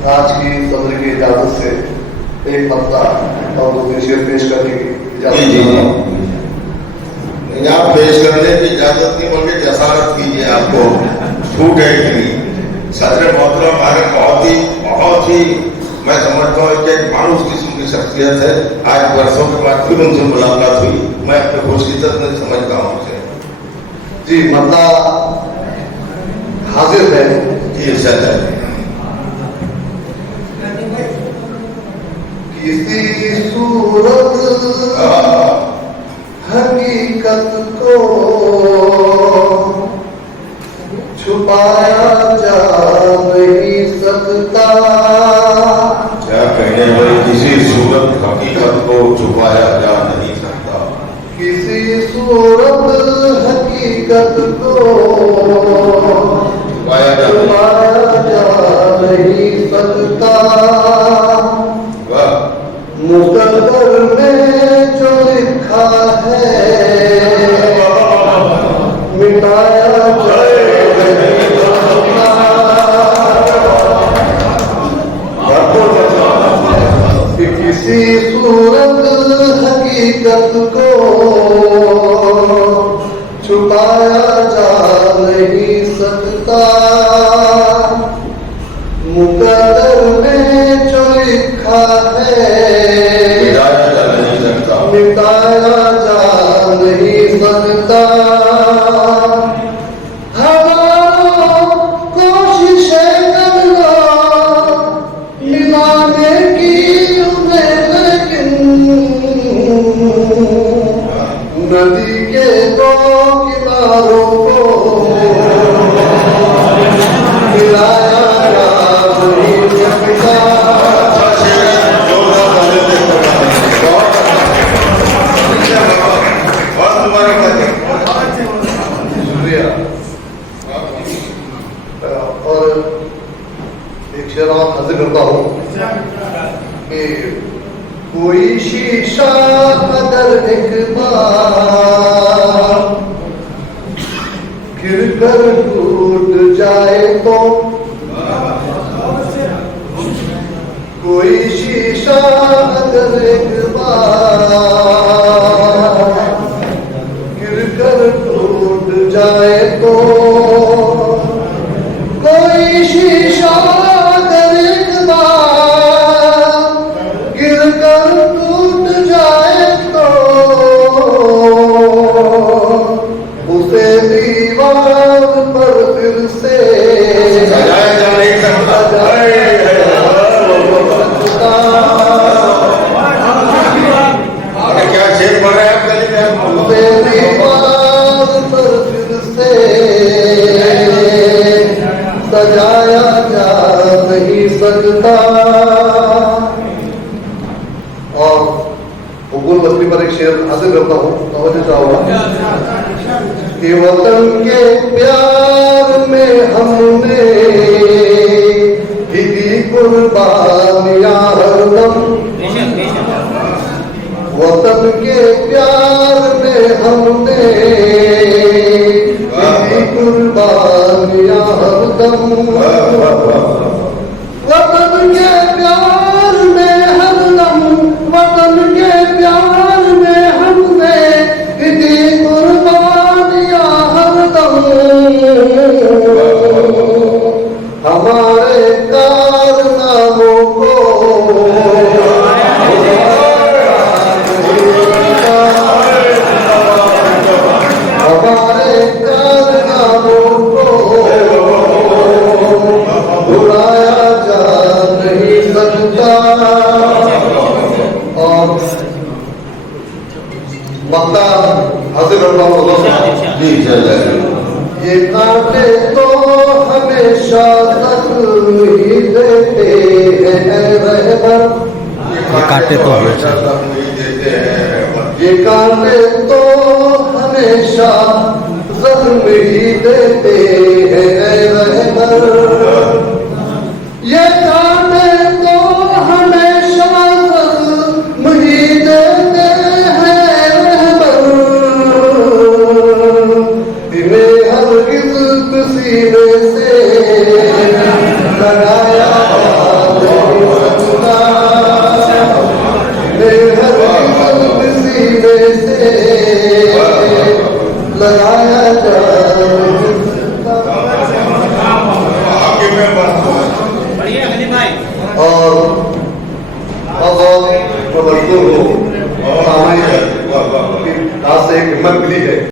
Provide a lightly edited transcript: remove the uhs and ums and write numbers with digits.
आज की सदर की इजाजत से एक मसला और दूसरे शेर पेश करने की इजाजत पेश करने की इजाजत नहीं बल्कि जसारत कीजिए, आपको छूट है इतनी। सदर मोहतरम हमारे बहुत ही मैं समझता हूँ कि एक मानूस किस्म की शख्सियत है। आज वर्षों के बाद फिर उनसे मुलाकात हुई, मैं अपने खुशकिस्मत नहीं समझता हूँ उसे। जी मसला हाजिर है। जी इरशाद है। किसी सूरत हकीकत को छुपाया जा नहीं सकता। क्या कहने वाले, किसी सूरत हकीकत को छुपाया जा नहीं सकता। किसी सूरत हकीकत को छुपाया जा नहीं सकता। मुकद्दर में जो लिखा है मिटाया जाए नहीं सकता। किसी सूरत हकीकत को छुपाया जा नहीं सकता। मुकद्दर में जो लिखा है मिटाया जा नहीं सकता। हजारों कोशिशें कर लो मिलाने की उन्हें, लेकिन नदी के दो किनारों को मिलाया जा नहीं सकता। और एक शेर और हाजिर करता हूँ कि कोई शीशा अगर एक बार गिर कर टूट जाए तो, कोई शीशा अगर एक बार गिर कर टूट जाए तो, कोई शीशा अगर एक बार गिर कर टूट जाए तो, उसे दीवार पर फिर से सजाया जा नहीं सकता। क्या शेर पढ़ रहे हैं आप? उसे दीवार पर फिर से सजाया जा नहीं सकता। और हुकुल बस्ती पर एक शेर हासिल करता हूँ, समझना चाहूंगा कि वतन के प्यार में हमने की कुर्बानियां हरदम। वतन के प्यार में हमने की कुर्बानियां हरदम। वतन के प्यार में हरदम, वतन के प्यार में हमने की कुर्बानियां हरदम। हमारे कारनामों को हमारे कारनामों को भुलाया जा नहीं सकता। और मक्ता हासिल करता हूँ जी चल ये कांटे तो हमेशा तकलीफ देते हैं रहबर। ये कांटे तो हमेशा ये कांटे तो हमेशा जख्म ही देते हैं रहबर। ये कांटे तो हमेशा जख्म ही देते हैं रहबर। इन्हें हरगिज़ सीने से लगाया सीने से लगाया जा